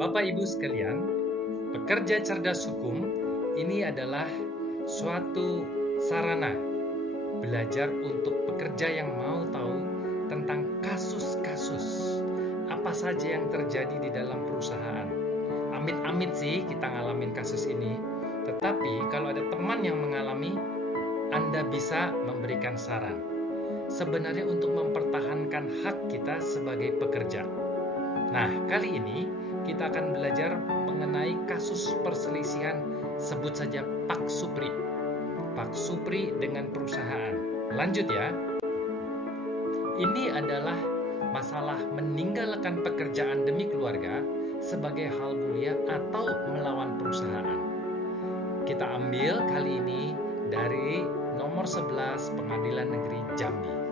Bapak Ibu sekalian, pekerja cerdas hukum ini adalah suatu sarana belajar untuk pekerja yang mau tahu tentang kasus-kasus apa saja yang terjadi di dalam perusahaan. Amit-amit sih kita ngalamin kasus ini, tetapi kalau ada teman yang mengalami, Anda bisa memberikan saran. Sebenarnya untuk mempertahankan hak kita sebagai pekerja. Nah, kali ini kita akan belajar mengenai kasus perselisihan, sebut saja Pak Supri. Pak Supri dengan perusahaan. Lanjut ya. Ini adalah masalah meninggalkan pekerjaan demi keluarga sebagai hal mulia atau melawan perusahaan. Kita ambil kali ini dari nomor 11 Pengadilan Negeri Jambi.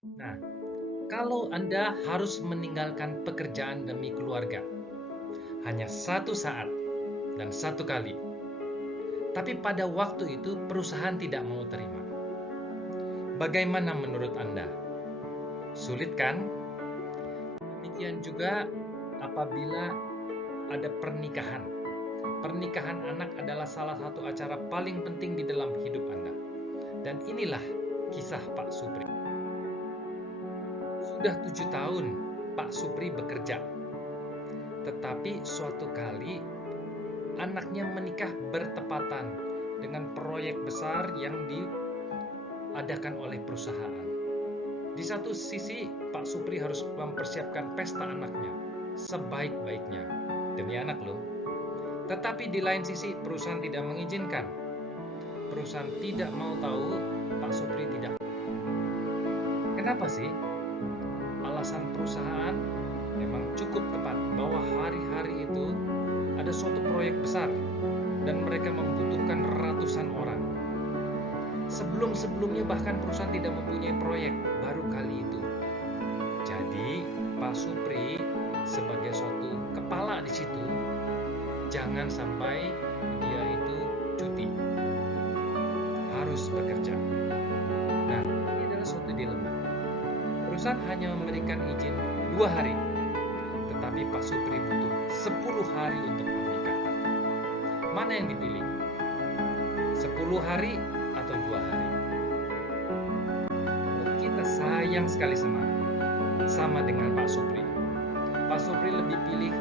Nah, kalau Anda harus meninggalkan pekerjaan demi keluarga, hanya satu saat dan satu kali, tapi pada waktu itu perusahaan tidak mau terima. Bagaimana menurut Anda? Sulit kan? Demikian juga apabila ada pernikahan. Pernikahan anak adalah salah satu acara paling penting di dalam hidup Anda. Dan inilah kisah Pak Supri. Sudah 7 tahun Pak Supri bekerja. Tetapi suatu kali anaknya menikah bertepatan dengan proyek besar yang diadakan oleh perusahaan. Di satu sisi, Pak Supri harus mempersiapkan pesta anaknya sebaik-baiknya demi anak loh. Tetapi di lain sisi, perusahaan tidak mengizinkan. Perusahaan tidak mau tahu, Pak Supri tidak. Kenapa sih? Alasan perusahaan memang cukup tepat bahwa hari-hari itu ada suatu proyek besar dan mereka membutuhkan ratusan orang. Sebelum-sebelumnya bahkan perusahaan tidak mempunyai proyek, baru kali itu. Jadi Pak Supri sebagai suatu kepala di situ, jangan sampai dia itu cuti, harus bekerja. Nah, ini adalah suatu dilema. Perusahaan hanya memberikan izin 2 hari, tetapi Pak Supri butuh 10 hari untuk pernikahan. Mana yang dipilih? 10 hari atau 2 hari? Kita sayang sekali sama dengan Pak Supri. Pak Supri lebih pilih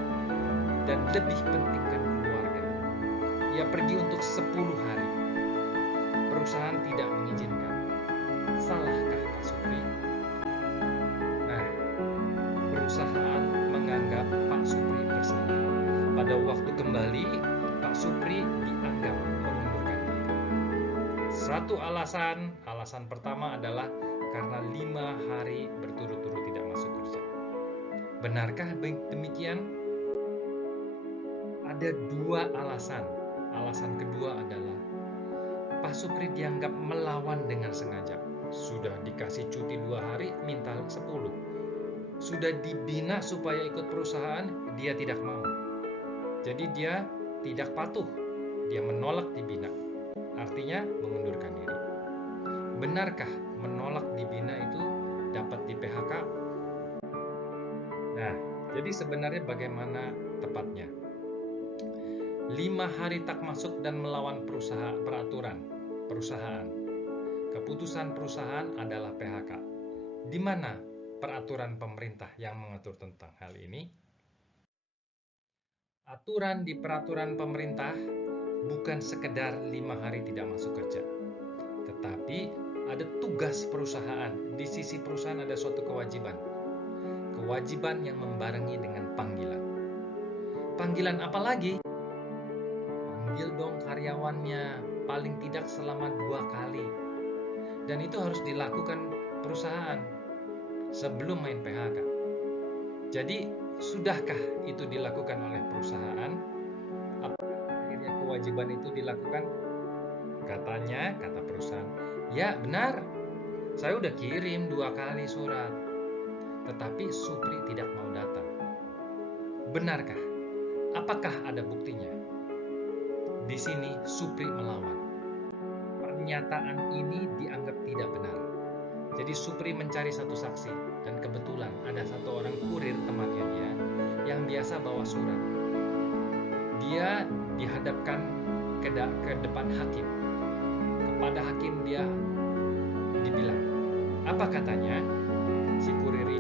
dan lebih pentingkan keluarga. Ia pergi untuk 10 hari. Perusahaan tidak mengizinkan. Salahkah Pak Supri? Nah, perusahaan menganggap Pak Supri bersalah. Pada waktu kembali, Pak Supri dianggap mengundurkan diri. Satu alasan pertama adalah karena 5 hari berturut-turut tidak masuk kerja. Benarkah demikian? Ada 2 alasan. Alasan kedua adalah Pak Supri dianggap melawan dengan sengaja. Sudah dikasih cuti 2 hari, minta 10. Sudah dibina supaya ikut perusahaan, dia tidak mau. Jadi dia tidak patuh. Dia menolak dibina. Artinya mengundurkan diri. Benarkah menolak dibina itu dapat di PHK? Nah, jadi sebenarnya bagaimana tepatnya? 5 hari tak masuk dan melawan peraturan perusahaan. Keputusan perusahaan adalah PHK. Di mana peraturan pemerintah yang mengatur tentang hal ini? Aturan di peraturan pemerintah bukan sekedar 5 hari tidak masuk kerja, tetapi ada tugas perusahaan. Di sisi perusahaan ada suatu kewajiban yang membarengi dengan panggilan. Panggilan apa lagi? Panggil dong karyawannya paling tidak selama 2 kali. Dan itu harus dilakukan perusahaan sebelum main PHK. Jadi, sudahkah itu dilakukan oleh perusahaan? Apakah akhirnya kewajiban itu dilakukan? Katanya, kata perusahaan, ya benar, saya udah kirim 2 kali surat, tetapi Supri tidak mau datang. Benarkah? Apakah ada buktinya? Di sini Supri melawan. Pernyataan ini dianggap tidak benar. Jadi Supri mencari satu saksi, dan kebetulan ada satu orang kurir temannya dia yang biasa bawa surat. Dia dihadapkan ke depan hakim. Kepada hakim dia dibilang, apa katanya? Si kurir,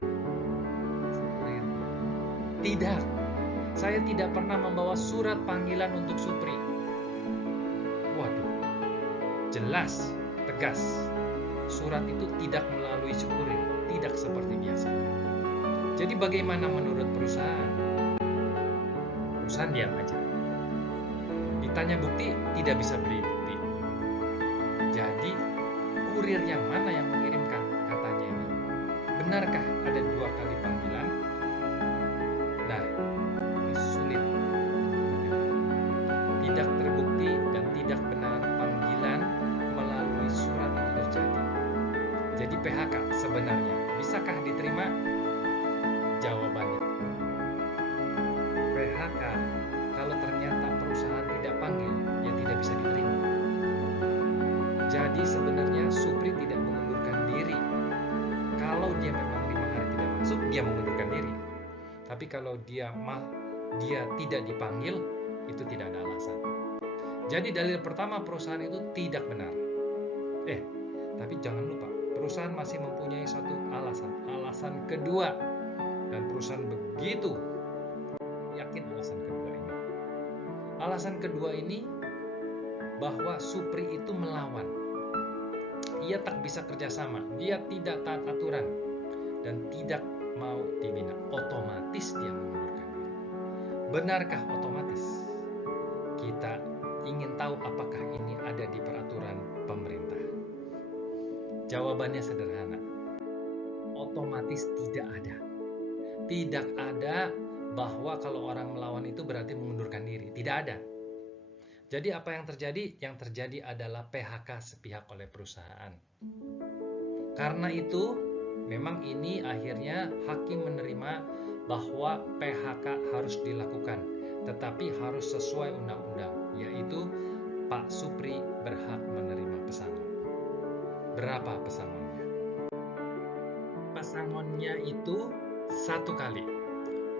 tidak, saya tidak pernah membawa surat panggilan untuk Supri. Waduh, jelas, tegas. Surat itu tidak melalui si kurir, tidak seperti biasa. Jadi bagaimana menurut perusahaan? Perusahaan diam aja. Ditanya bukti, tidak bisa beri bukti. Jadi kurir yang mana yang mengirimkan katanya ini? Benarkah ada 2 kali panggilan? Nah, ini sulit. Tidak terbukti dan tidak benar panggilan melalui surat itu terjadi. Jadi PHK sebenarnya bisakah diterima? Jawabannya PHK kalau ternyata perusahaan tidak panggil, ya tidak bisa diterima. Jadi sebenarnya Supri tidak mengundurkan diri. Kalau dia memang 5 hari tidak masuk, dia mengundurkan diri. Tapi kalau dia tidak dipanggil, itu tidak ada alasan. Jadi dalil pertama perusahaan itu tidak benar. Tapi jangan lupa, perusahaan masih mempunyai satu alasan kedua. Dan perusahaan begitu yakin alasan kedua ini. Alasan kedua ini bahwa Supri itu melawan. Ia tak bisa kerjasama, dia tidak taat aturan dan tidak mau dibina. Otomatis dia mengundurkan diri. Benarkah otomatis? Kita ingin tahu apakah ini ada di peraturan pemerintah. Jawabannya sederhana. Otomatis tidak ada. Tidak ada bahwa kalau orang melawan itu berarti mengundurkan diri. Tidak ada. Jadi apa yang terjadi? Yang terjadi adalah PHK sepihak oleh perusahaan. Karena itu, memang ini akhirnya hakim menerima bahwa PHK harus dilakukan, tetapi harus sesuai undang-undang, yaitu Pak Supri berhak menerima pesangon. Berapa pesangonnya? Pesangonnya itu 1 kali.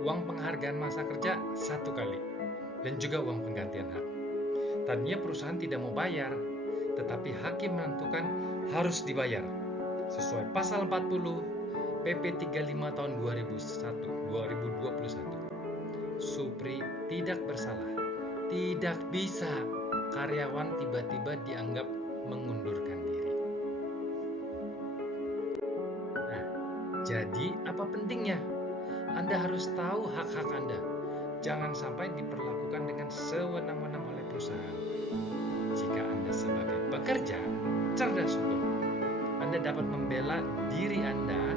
Uang penghargaan masa kerja 1 kali. Dan juga uang penggantian hak. Tadinya perusahaan tidak mau bayar, tetapi hakim menentukan harus dibayar sesuai pasal 40 PP 35 tahun 2021. Supri tidak bersalah, tidak bisa karyawan tiba-tiba dianggap mengundurkan diri. Nah, jadi apa pentingnya? Anda harus tahu hak-hak Anda. Jangan sampai diperlakukan dengan sewenang-wenang oleh perusahaan. Jika Anda sebagai pekerja cerdas hukum, Anda dapat membela diri Anda